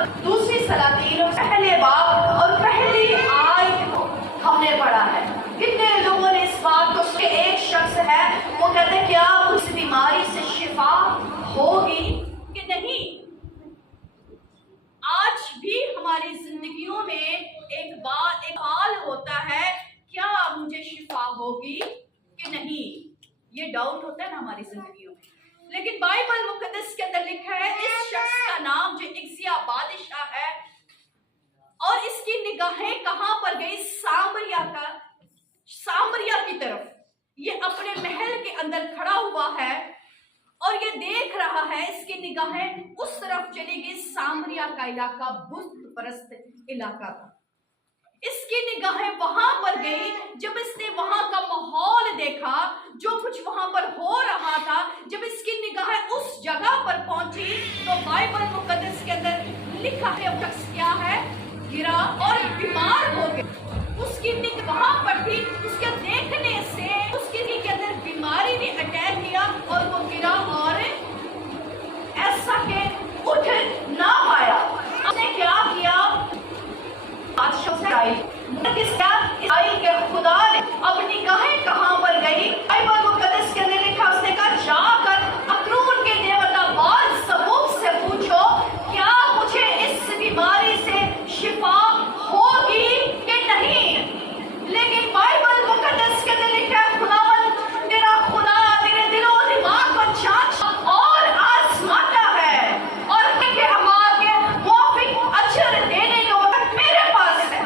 اور دوسری سلاطین پہلے باب اور پہلی آیت کو ہم نے پڑھا ہے۔ کتنے لوگوں نے اس بات کو کہ ایک شخص ہے وہ کہتے ہیں کیا اس بیماری سے شفا ہوگی کہ نہیں؟ آج بھی ہماری زندگیوں میں ایک حال ہوتا ہے، کیا مجھے شفا ہوگی کہ نہیں؟ یہ ڈاؤٹ ہوتا ہے نا ہماری زندگیوں میں۔ لیکن بائبل مقدس کے اندر لکھا ہے اس شخص کا نام جو اگزیا بادشاہ ہے، اور اس کی نگاہیں کہاں پر گئی؟ سامریا کی طرف۔ یہ اپنے محل کے اندر کھڑا ہوا ہے اور یہ دیکھ رہا ہے، اس کی نگاہیں اس طرف چلی گئی، سامریا کا علاقہ بت پرست علاقہ تھا۔ اس کی نگاہیں وہاں پر گئی۔ جب اس نے وہاں کا ماحول دیکھا، جو کچھ وہاں پر ہو رہا تھا، جب اس کی نگاہیں اس جگہ پر پہنچی تو بائبل مقدس کے اندر لکھا ہے وہ شخص کیا ہے؟ گرا اور بیمار ہو گیا۔ اس کی نگاہ وہاں پر تھی، اس کے دیکھنے سے اس کے اندر بیماری نے اٹیک کیا اور وہ گرا اور ایسا کہ اٹھ نہ پایا۔ اس نے کیا کیا؟ بادشاہ سے آئی کہ خدا نے اپنی نگاہیں کہاں پر گئی؟ بائبل مقدس کے اندر لکھا، اس نے کہا جا کر اکرون کے دیوتا بال زبوب سے پوچھو کیا مجھے اس بیماری سے شفا ہوگی کہ نہیں؟ لیکن بائبل مقدس کے اندر لکھا ہے خداوند میرا خدا میرے دل و دماغ کو جانچ اور آزماتا ہے اور کہ اعمال کے موافق اجر دینے کا وقت میرے پاس ہے۔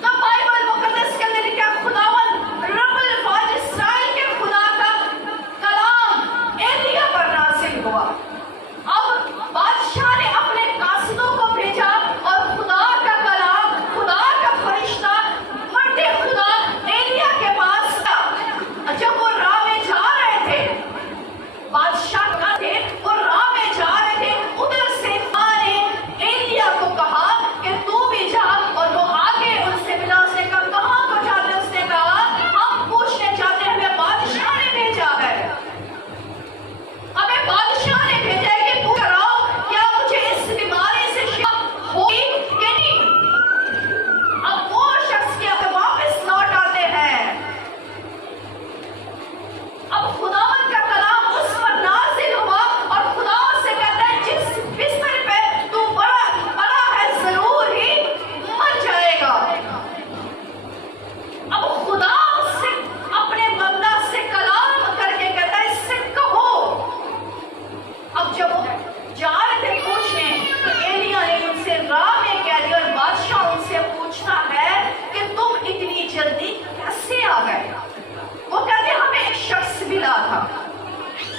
تو بائبل مقدس کے اندر لکھا ہے خداوند رب الفاظ اسرائیل کے خدا کا کلام ایلیا پر نازل ہوا۔ اب بادشاہ نے اپنے قاصدوں کو بھیجا اور خدا کا کلام، خدا کا فرشتہ مرد خدا ایلیا کے پاس گیا۔ جب وہ راہ میں جا رہے تھے، بادشاہ کا تھے وہ راہ میں جا رہے تھے، ادھر سے خدا نے ایلیا کو کہا کہ تو بھی جا، اور وہ آگے ان سے ملا۔ اس نے کہا کہاں کو جاتے؟ اس نے کہا ہم پوچھنے جاتے ہیں، ہمیں بادشاہ نے بھیجا ہے، ہمیں بادشاہ نے بھیجا ہے کہ پوچھ کراؤ کیا مجھے اس بیماری سے شفا ہوگی کہ نہیں؟ اب وہ شخص کے واپس لوٹ آتے ہیں۔ اب خداوند کا کلام اس پر نازل ہوا اور خدا سے کہتا ہے جس بستر پہ تو پڑا ہے ضرور ہی مر جائے گا۔ اب خدا اس سے اپنے بندہ سے کلام کر کے کہتا ہے اس سے کہو۔ اب جب وہ جا رہے تھے پوچھنے تو ایلیا نے ان سے راہ میں کہہ دیا، اور بادشاہ ان سے پوچھتا ہے کہ تم اتنی جلدی کیسے آ گئے؟ وہ کہتے ہیں ہمیں ایک شخص ملا تھا۔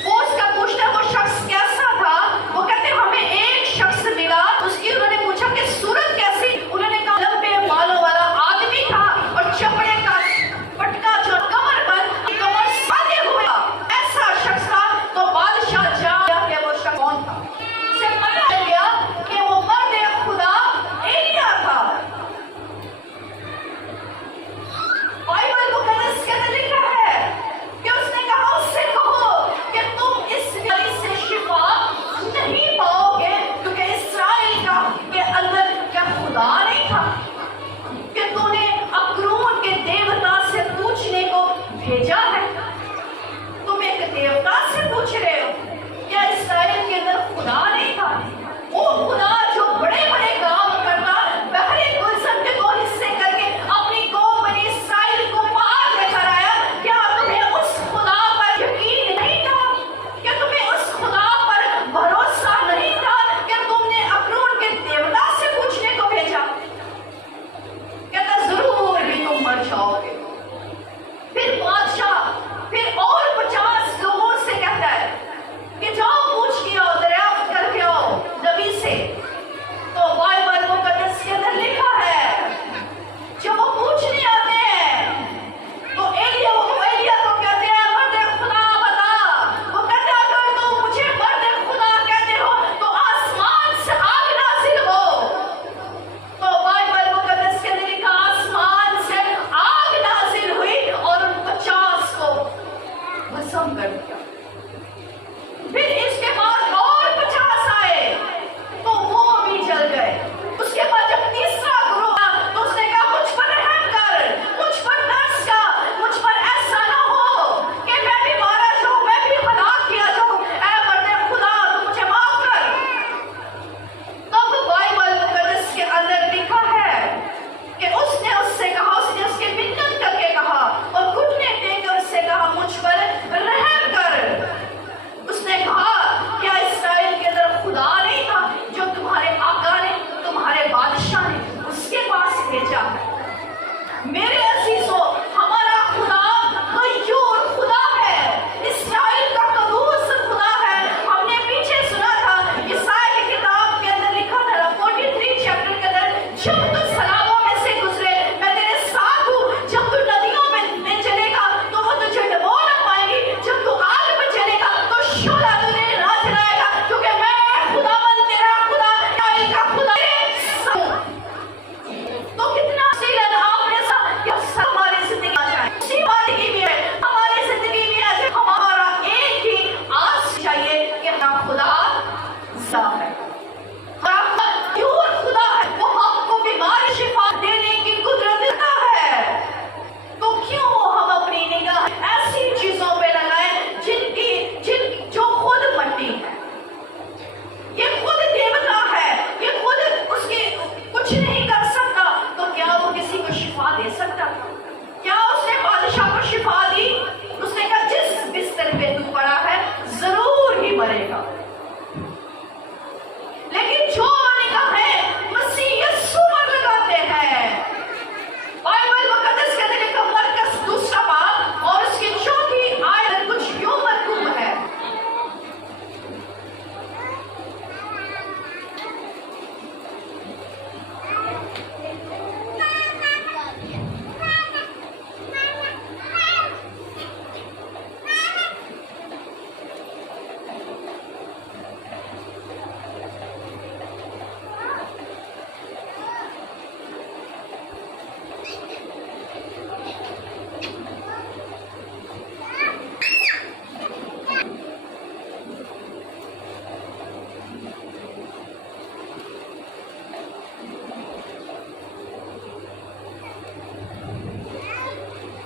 وہ اس کا پوچھتا ہے وہ شخص کیسا تھا؟ وہ کہتے ہیں ہمیں ایک شخص ملا۔ اس کی انہوں نے پوچھا کہ صورت کیسی؟ انہوں نے کہا لمبے بالوں والا آدمی تھا اور چمڑے کا پٹکا جو کمر پر کمر سادے ہوئے ایسا شخص تھا۔ تو بادشاہ جا کہ وہ شخص کون تھا؟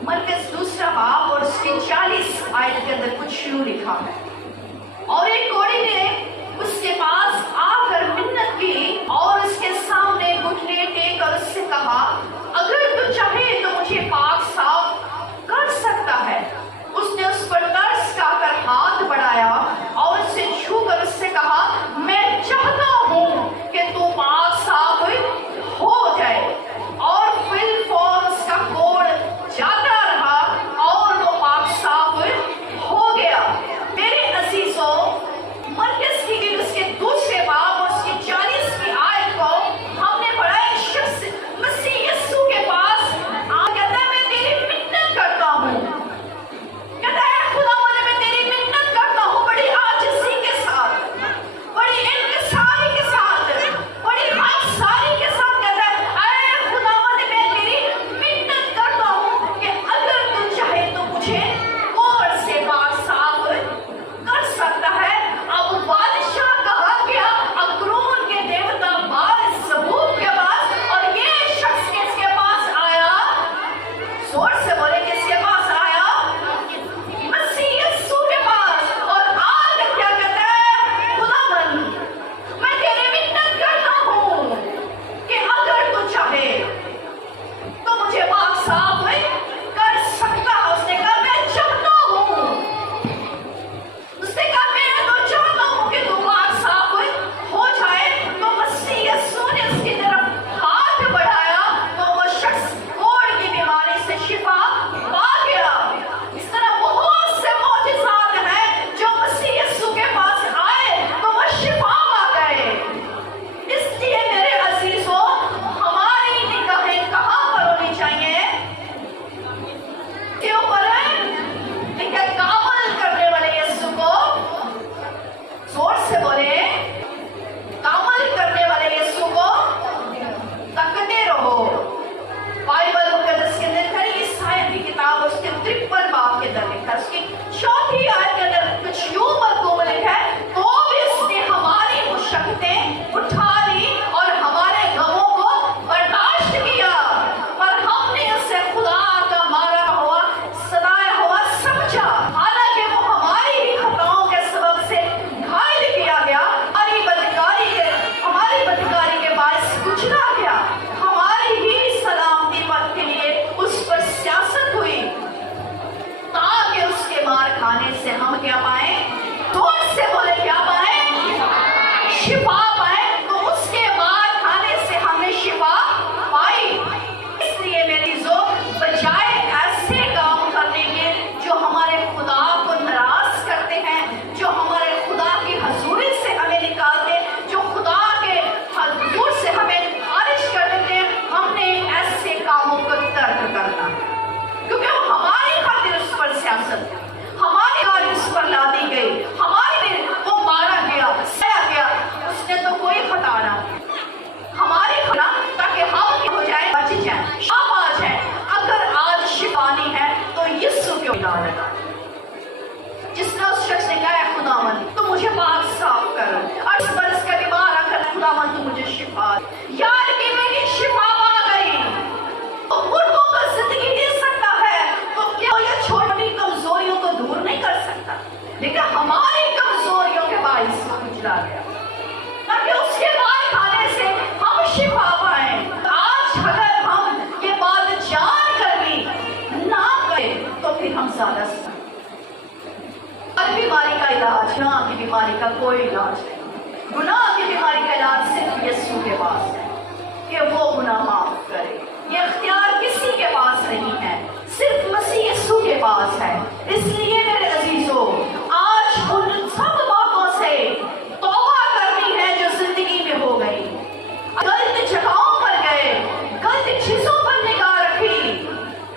मरकज़ दूसरा बाब और उसके 40 आयत के अंदर कुछ यूं लिखा है, और एक कोढ़ी ने उसके पास आकर मिन्नत की और उसके सामने घुटने टेक और उससे कहा, अगर तू चाहे तो मुझे पाक साफ कर सकता है। उसने उस पर तरस खाकर हाथ बढ़ाया और उससे छूकर उससे कहा, मैं चाहता हूँ कि तू पाक साफ हो जाए। और फिर फौर उसका कोढ़ जाता रहा और वो पाक साफ हो गया। मेरे अजीजों, मरकज़ की उसके दूसरे बाब और उसकी 40 की आयत को हमने पढ़ा। एक शख्स मसीह यीशु के पास कहता है, मैं तेरी मिन्नत करता हूँ, कहता है खुदा मैं तेरी मिन्नत करता हूँ, बड़ी आजिज़ी के साथ, बड़ी इन्किसारी के साथ, बड़ी खाकसारी के साथ कहता है, अरे खुदा मैं तेरी मिन्नत करता हूँ कि अगर तू चाहे तो मुझे कोढ़ से पाक साफ कर सकता है। अब बादशाह कहा गया अक्रोन के देवता बाल सबूत के पास, और ये शख्स किसके पास आया? जोर से बोले, किसके पास आया? मसीह यीशु के पास। और आज क्या कहता है? खुदावंद, मैं तेरी मिन्नत करता हूँ कि अगर तू चाहे तो मुझे पाक साफ कर सकता है। उसने कहा, मैं चाहता हूँ, उसने कहा, मैं तो चाहता हूँ कि तू पाक साफ हो जाए। तो मसीह यीशु ने उसकी तरफ हाथ बढ़ाया तो वो शख्स कोढ़ की बीमारी से शिफा पा गया। इस तरह बहुत से मौजज़ात हैं जो मसीह यीशु के पास आए तो वो शिफा पा गए। इसलिए मेरे अजीजों, हमारी निगाहें कहाँ पर होनी चाहिए? के ऊपर है कामल करने वाले यीशु को। जोर से बोले, कामल करने वाले यीशु को तकते रहो। बाइबल मुकद्दस के अंदर खड़ी ईसाया की किताब उसके 53 बाब के अंदर लिखा है, उसकी 4 आयत के अंदर कुछ यूं मज़मून लिखा है, तो भी उसने हमारी मुश्किलें उठा ली और हमारे गमों को बर्दाश्त किया, पर हमने उसे खुदा का मारा हुआ, सताया हुआ समझा। हालांकि वो हमारी ही खताओं के सबब से घायल किया गया, हमारी बदकारी के बायस कुचला गया, हमारी ही सलामती पद के लिए उस पर सियासत हुई, ताकि उसके मार खाने से हम क्या पाए? जोर से बोले, क्या पाए? शिफा पाए। तो उसके मार खाने से हमने शिफा पाई। इसलिए मेरी जो बजाय ऐसे काम करने के जो हमारे खुदा को नाराज करते हैं, जो हमारे खुदा की हजूरी से हमें निकालते, जो खुदा के हजूर से हमें खारिज कर देते हैं, हमने ऐसे कामों को तर्क करना, क्योंकि वो हमारी खातिर उस पर सियासत, हमारी खातिर उस पर ला दी गई, हमारे लिए वो मारा गया, सया गया, उसने तो कोई खता ना, हमारी खता, ताकि हम हो जाए, बच जाए, शिफा आ जाए। अगर आज शिफानी है तो यीशु क्यों ना लगा? जिसने उस शख्स ने कहा, खुदावंद तू मुझे पाक साफ कर, और इस बरस का बीमार आकर खुदावंद तू मुझे शिफा, यार कि मेरी शिफा आ गई। तो मुर्दों को जिंदगी दे सकता है, तो क्या ये छोटी कमजोरियों को दूर नहीं कर सकता? लेकिन हमारी कमजोरियों के बायस गुजरा गया, ताकि उसके मार खाने से हम शिफा पाए। आज अगर हम ये बात जान कर भी ना करें तो फिर हम ज्यादा बीमारी का इलाज, गुनाह की बीमारी का कोई इलाज नहीं। गुनाह की बीमारी का इलाज सिर्फ यीशु के पास है कि वो गुनाह माफ करे। ये इख्तियार किसी के पास नहीं है, सिर्फ मसीह यीशु के पास है। इसलिए मेरे अजीजों, आज उन सब बातों से तौबा करनी है जो जिंदगी में हो गई। गलत जगहों पर गए, गलत चीजों पर निगाह रखी,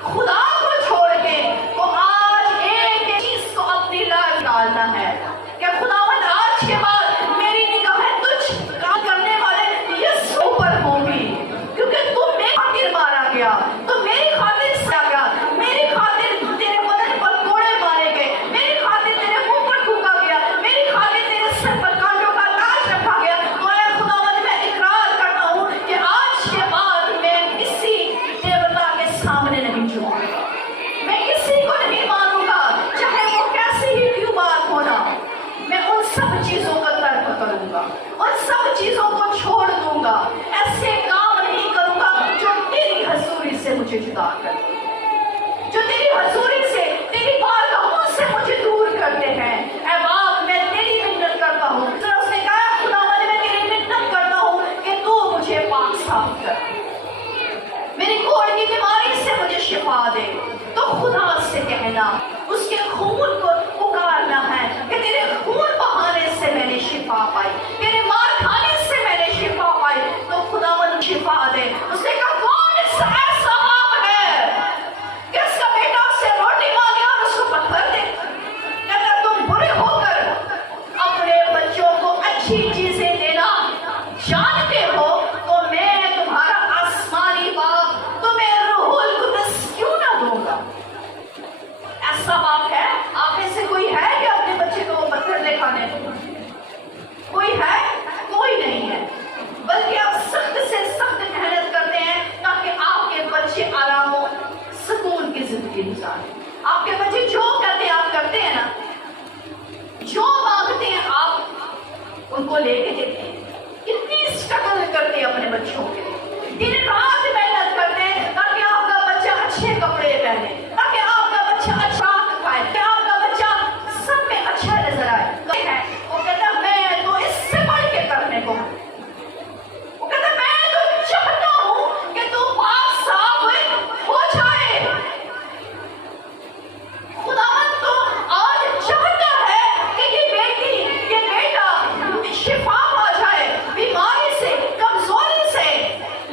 खुदा को छोड़ के, तो आज एक चीज को अपनी लाज डालना है कि खुदावंद आज के बाद मेरी निगाहें तुझ काम करने वाले यीशु पर होंगी, क्योंकि तू मेरी खातिर मारा गया, तो मेरी खातिर सजा गया, मेरी खातिर तेरे बदन पर कोड़े मारे गए, मेरी खातिर तेरे मुंह पर थूका गया, मेरी खातिर तेरे सर पर कांटों का ताज रखा गया। तो ऐ खुदावंद, मैं इकरार करता हूँ कि आज के बाद मैं किसी देवता के सामने नहीं झुकूंगा, दूंगा, उन सब चीजों को छोड़ दूंगा, ऐसे काम नहीं करूंगा जो तेरी हजूरी से मुझे जुदा कर, जो तेरी हजूरी से, तेरी बारगाहों से मुझे दूर करते हैं। ऐ बाप, मैं तेरी मिन्नत करता हूँ। तो उसने कहा, खुदावंद मैं तेरी मिन्नत करता हूँ कि तू मुझे पाक साफ कर, मेरी कोढ़ की बीमारी से मुझे शिफा दे। तो खुदा से कहना, उसके खून को पुकारना है कि तेरे खून बहाने से मैंने शिफा पाई, तेरे मार खाने से मैंने शिफा पाई। तो खुदावंद शिफा दे। उसने कहा, कौन ऐसा बाप है कि उसका बेटा उससे रोटी मांगे और उसको पत्थर दे? कहता, तुम बुरे होकर अपने बच्चों को अच्छी चीजें देना जानते हो, तो मैं तुम्हारा आसमानी बाप तुम्हें रूहुल कुद्दस क्यों ना दूंगा? ऐसा बाप है? आप में से कोई है कि अपने बच्चे को पत्थर दे खाने? कोई है? कोई नहीं है। बल्कि आप सख्त से सख्त मेहनत करते हैं ताकि आपके बच्चे आराम और सुकून की जिंदगी गुजारें। आपके बच्चे जो करते हैं, आप करते हैं ना, जो मांगते हैं आप उनको लेके देते हैं। कितनी स्ट्रगल करते हैं अपने बच्चों के लिए, दिन रात मेहनत करते हैं ताकि आपका बच्चा अच्छे कपड़े पहने, ताकि आपका बच्चा अच्छा खाए, कि आपका बच्चा सब में अच्छा नजर आए। वो कहता, मैं तो इससे बढ़ के करने को, वो कहता, मैं तो चाहता हूँ कि तू पाक साफ हो जाए। खुदावंद तो आज चाहता है कि ये बेटी, ये बेटा शिफा पा जाए बीमारी से, कमजोरी से।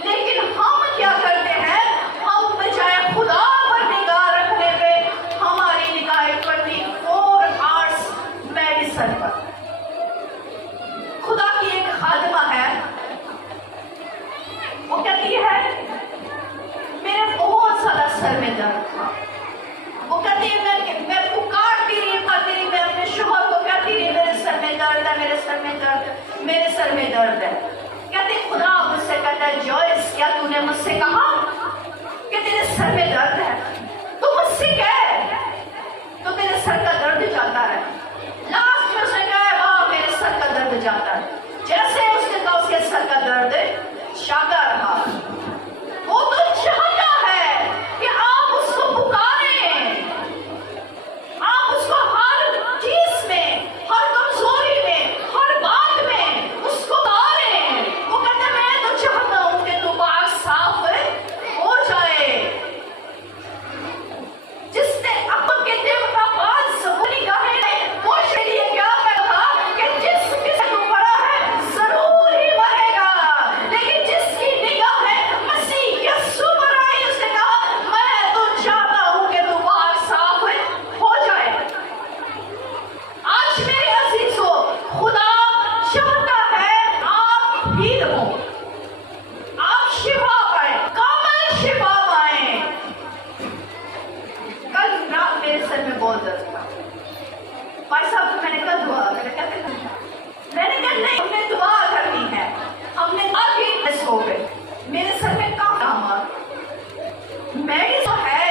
लेकिन हम क्या करते हैं? हम बजाय खुदा पर निगाह रखने पे हमारी निगाहें 24 आवर्स मेडिसिन पर। खुदा की एक खादिमा है, वो कहती है, मेरे बहुत ज्यादा सर में दर्द था। वो कहती है, मैं पुकारती रही, मैं अपने शोहर को कहती रही, मेरे सर में दर्द है, मेरे सर में दर्द है, मेरे सर में दर्द है। कहती, खुदा मुझसे कहता है, जॉयस, क्या तूने मुझसे कहा कि तेरे सर में दर्द है? तू मुझसे कह तो तेरे सर का दर्द जाता है। लास्ट में उसने कहा, वाह, मेरे सर का दर्द जाता है। जैसे उसने कहा, उसके सर का दर्द जाता रहा। वो तो चाहता है कि आप उसको पुकारें, आप उसको हर चीज में, हर कमजोरी में, हर बात में उसको पुकारें। वो कहता है, मैं तो चाहता हूं कि तू पाक साफ हो जाए। जिसने अपने दिल का बात सबूरी कहे, वो लिए क्या कहा कि जिस किसी को पड़ा है जरूर ही मरेगा, लेकिन जिसकी निगाह है मसीह यीशु पर आई, उसने कहा, मैं तो चाहता हूं कि तू पाक साफ हो जाए। आज मेरे अजीजों, खुदा चाहता है आप हील हो, आप शिफा पाए, कामिल शिफा पाए। कल रात मेरे सर में बहुत दर्द था। भाई साहब को मैंने कल दुआ, मैंने कहा नहीं, हमने दुआ करनी है, हमने आगे सो गए। मेरे सर में काम मेडिसिन है,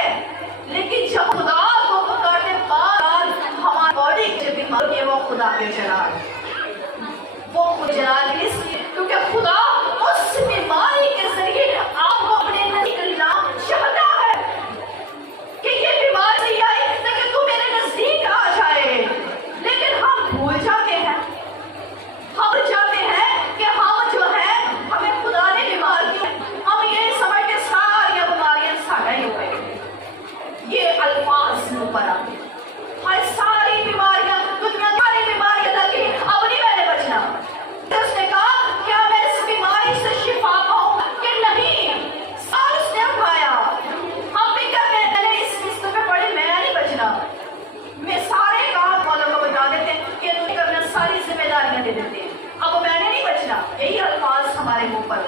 लेकिन जब खुदा को पुकारने बाद हमारी बॉडी की बीमारी है, वो खुदा के जलाल, वो खुद जलाल इसलिए क्योंकि खुदा उस बीमारी के जरिए आपको अपने नजदीक लाना चाहता है कि ये बीमारी आई ताकि तू मेरे नजदीक आ जाए। लेकिन हम भूल जाते हैं, हम चाहते हैं कि हम जो है, हमें खुदा ने बीमार किया, हम ये समझते सारी बीमारियां साढ़े ही हुए। ये अल्फाज ऊपर आते, हर सारी बीमारियां, दुनिया सारी बीमारियां लगी, अब नहीं मैंने बचना। तो उसने कहा, क्या मैं इस बीमारी से शिफा पाऊंगा कि नहीं? साल उसने उठाया, हम भी कर मैंने इस किस्त पे पड़े, मैं नहीं बचना। मैं सारे काम वालों को बता देते कि तुम करना, सारी जिम्मेदारियां दे देते, अब मैंने नहीं बचना। यही अल्फाज हमारे मुंह पर,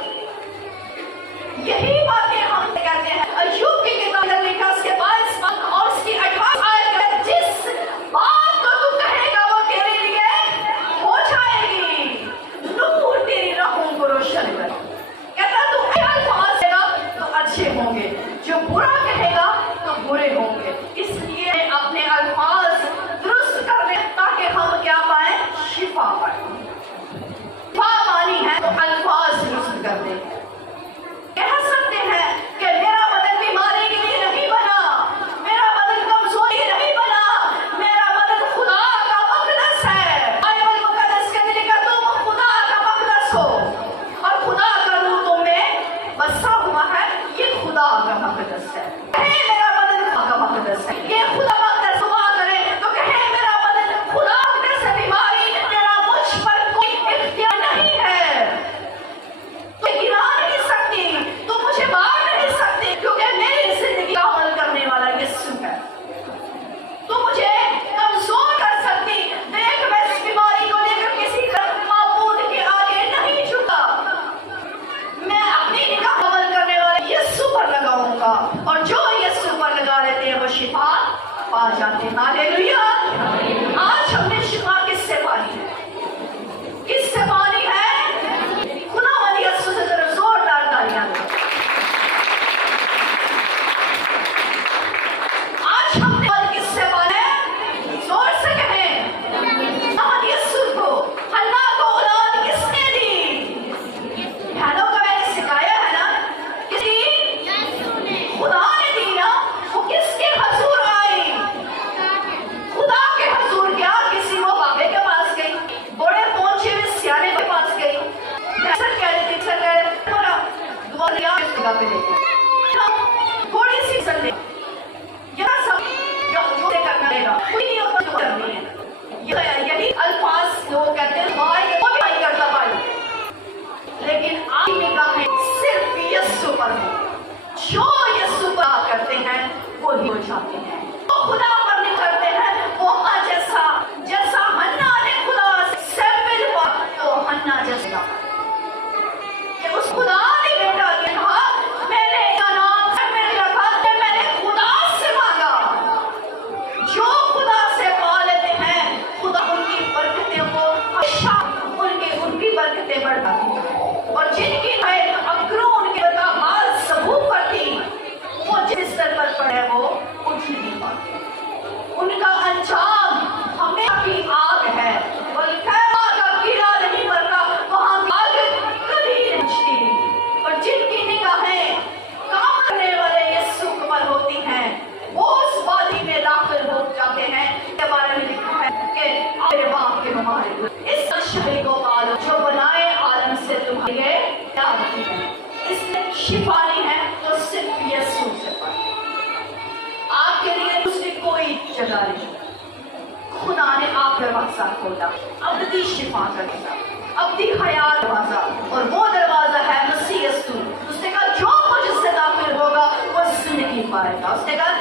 यही बातें हम कहते हैं। अय्यूब की किताब में लिखा, उसके 22 और उसकी 18 आयत, जिस बात को तू कहेगा वो तेरे लिए हो जाएगी, नूर तेरी राहों को रोशन कर। कहता, तू अल्फाज देगा तो अच्छे होंगे, जो बुरा कहेगा तो बुरे होंगे। इसलिए अपने अल्फाज दुरुस्त कर ले ताकि हम क्या पाए? शिफा पाए। ہیں تو الفاظ درست کر دیں. کہہ سکتے ہیں کہ میرا بدن بیماری کے لیے نہیں بنا, میرا بدن کمزوری نہیں بنا, میرا بدن خدا کا مقدس ہے. بائبل مقدس کے دل کا تم خدا کا مقدس ہو اور خدا کا روح تم میں بسا ہوا ہے. یہ خدا کا مقدس ہے. کہے میرا بدن خدا کا مقدس ہے. یہ خدا مقدس دعا کرے تو کہے میرا بدن خدا سے بیماری تیرا مجھ پر کوئی اختیار نہیں ہے. تو گرا نہیں سکتی, تو مجھے مار نہیں سکتی, کیونکہ میری زندگی کا عمل کرنے والا یسوع ہے. تو مجھے کمزور کر سکتی. دیکھ میں اس بیماری کو لے کر کسی معبود کے آگے نہیں جھکا. میں اپنی نگاہ عمل کرنے والے یسوع پر لگاؤں گا, اور جو یسوع پر لگا لیتے ہیں وہ شفا پا جاتے ہیں. ہاللیلویا. آج ہم نے شفا کس سے پانی ہے؟ کس سے پانی ہے؟ خدا والی یسوع سے ذرا زوردار تالیاں دو. آج ہم نے کس سے پانی ہے؟ زور سے کہیں. خدا والی یسوع کو, حنا کو اولاد کس نے دی؟ بہنوں کو میں نے سکھایا ہے نا, کسی خدا نے دی نا. وہ کس کے حضور آئی؟ خدا کے حضور. کیا کسی وہ بابے کے پاس گئی, بڑے پہنچے ہوئے سیانے کے پاس گئی؟ سر کہہ رہے تھے بولا دعا لیا اس جگہ پہ لے کے تھوڑی سی سن لے. یہ سب جو کرنا رہے گا انہیں اوپر دعا کرنی ہے. یہی الفاظ لوگ کہتے ہیں بھائی وہ بھی بھائی کرتا بھائی, لیکن آپ کی نگاہیں صرف یسوع پر ہو. جو یسوع پر کرتے ہیں وہی ہو جاتے ہیں. وہ خدا پر نہیں کرتے ہیں. وہ جیسا حنا نے خدا سے ملوا تو حنا جیسا کہ اس خدا نے بیٹا کے کہا میں نے کا نام میرے رکھا کہ میں نے خدا سے مانگا. جو خدا سے پا لیتے ہیں خدا ان کی برکتیں کو ہمیشہ ان کی برکتیں بڑھاتی ہیں. اور جن کی اکروں ان کے مال ثبوت کرتی وہ جس سر پر پڑے وہ اٹھ نہیں پاتے. ان کا انجام ہمیشہ کی آگ ہے. اور خیمہ کا کیڑا نہیں مرتا, وہاں آگ کبھی نہیں بجھتی. اور جن کی نگاہیں کام کرنے والے یسوع پر ہوتی ہیں وہ اس وادی میں داخل ہو جاتے ہیں. کے بارے میں لکھا ہے کہ میرے باپ کے ہمارے اس شہری کو پالو جو بنائے عالم سے تمہارے پیار کی ہے. اس میں شفا نہیں ہے تو صرف یسوع سے پاؤ. آپ کے لیے دوسری کوئی جگہ نہیں. خدا نے آپ دروازہ کھولا, ابدی شفا کا دروازہ, ابدی حیات دروازہ, اور وہ دروازہ ہے مسیح یسوع. اس نے کہا جو مجھ سے داخل ہوگا وہ زندگی پائے گا. اس نے کہا